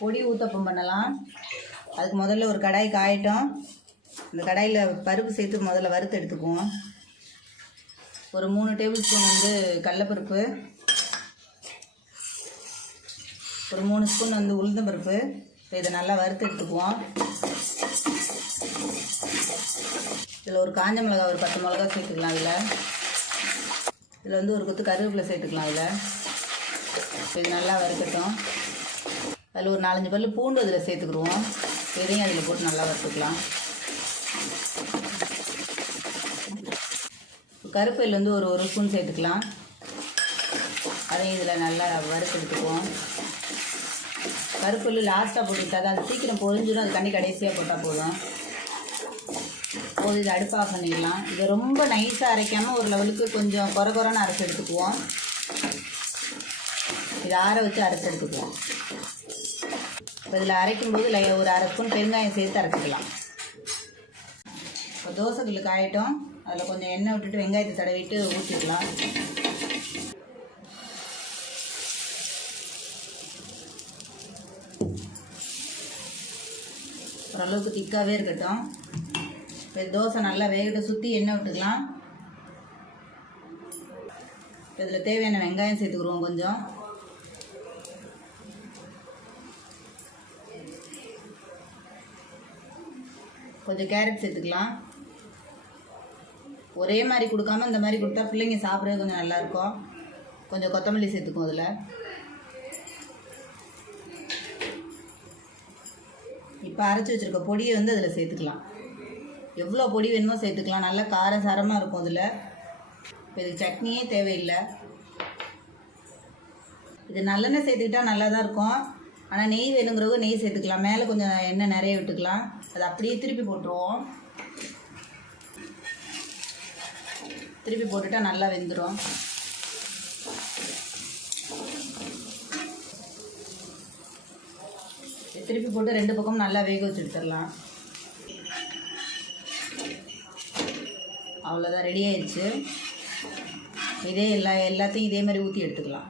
பொடி ஊத்தப்பம் பண்ணலாம். அதுக்கு முதல்ல ஒரு கடாய் காயட்டும். அந்த கடாயில் பருப்பு சேர்த்து முதல்ல வறுத்து எடுத்துக்குவோம். ஒரு மூணு டேபிள் ஸ்பூன் வந்து கடலப்பருப்பு. ஒரு மூணு ஸ்பூன் வந்து உளுந்தம்பருப்பு இப்போ இதை நல்லா வறுத்து எடுத்துக்குவோம். இதில் ஒரு காஞ்ச மிளகாய் ஒரு பத்து மிளகா சேர்த்துக்கலாம் இதில். இதில் வந்து ஒரு கொத்து கருவேப்பிலை சேர்த்துக்கலாம் அதில் இது நல்லா வறுக்கட்டும். அதில் ஒரு நாலஞ்சு பல் பூண்டு அதில் சேர்த்துக்குருவோம் இதையும் அதில் போட்டு நல்லா வறுத்துக்கலாம். கருப்பையில் வந்து ஒரு ஒரு ஸ்பூன் சேர்த்துக்கலாம். அதையும் இதில் நல்லா வறுத்து எடுத்துக்குவோம் கருப்பல்லு லாஸ்ட்டாக போட்டுக்கிட்டா தான் அது சீக்கிரம் பொறிஞ்சிடும் அது கண்டி கடைசியாக போட்டால் போதும். போது இதை அடுப்பாக பண்ணிடலாம். இதை ரொம்ப நைஸாக அரைக்காமல் ஒரு லெவலுக்கு கொஞ்சம் குறை குறைன்னு அரைச்சி எடுத்துக்குவோம். இதை ஆற வச்சு அரைச்சி எடுத்துக்குவோம். இப்போ இதில் அரைக்கும்போது லை ஒரு அரை ஸ்பூன் பெருங்காயம் சேர்த்து அரைச்சிக்கலாம். இப்போ தோசைக்கல்லு காயட்டும் அதில் கொஞ்சம் எண்ணெய் விட்டுட்டு வெங்காயத்தை தடவிட்டு ஊற்றிக்கலாம். ஓரளவுக்கு திக்காகவே இருக்கட்டும். இப்போ தோசை நல்லா வேகட்டும். சுற்றி எண்ணெய் விட்டுக்கலாம். இப்போ இதில் தேவையான வெங்காயம் சேர்த்துக்குருவோம் கொஞ்சம். கொஞ்சம் கேரட் சேர்த்துக்கலாம். ஒரே மாதிரி கொடுக்காம இந்த மாதிரி கொடுத்தா பிள்ளைங்க சாப்பிட்றது கொஞ்சம் நல்லாயிருக்கும். கொஞ்சம் கொத்தமல்லி சேர்த்துக்கும் அதில் இப்போ அரைச்சி வச்சுருக்க பொடியை வந்து அதில் சேர்த்துக்கலாம். எவ்வளோ பொடி வேணுமோ சேர்த்துக்கலாம். நல்லா காரம் சாரமாக இருக்கும் அதில் இப்போ இதுக்கு சட்னியே தேவையில்லை. இது நல்லெண்ணெய் சேர்த்துக்கிட்டா நல்லா தான் இருக்கும். ஆனால் நெய் வேணுங்கிறவங்க நெய் சேர்த்துக்கலாம். மேலே கொஞ்சம் எண்ணெய் நிறைய விட்டுக்கலாம். அது அப்படியே திருப்பி போட்டுருவோம். திருப்பி போட்டுட்டா நல்லா வெந்துடும் திருப்பி போட்டு ரெண்டு பக்கமும் நல்லா வேக வச்சு எடுத்துடலாம். அவ்வளோதான் ரெடி ஆயிடுச்சு. இதே எல்லா எல்லாத்தையும் இதே மாதிரி ஊற்றி எடுத்துக்கலாம்.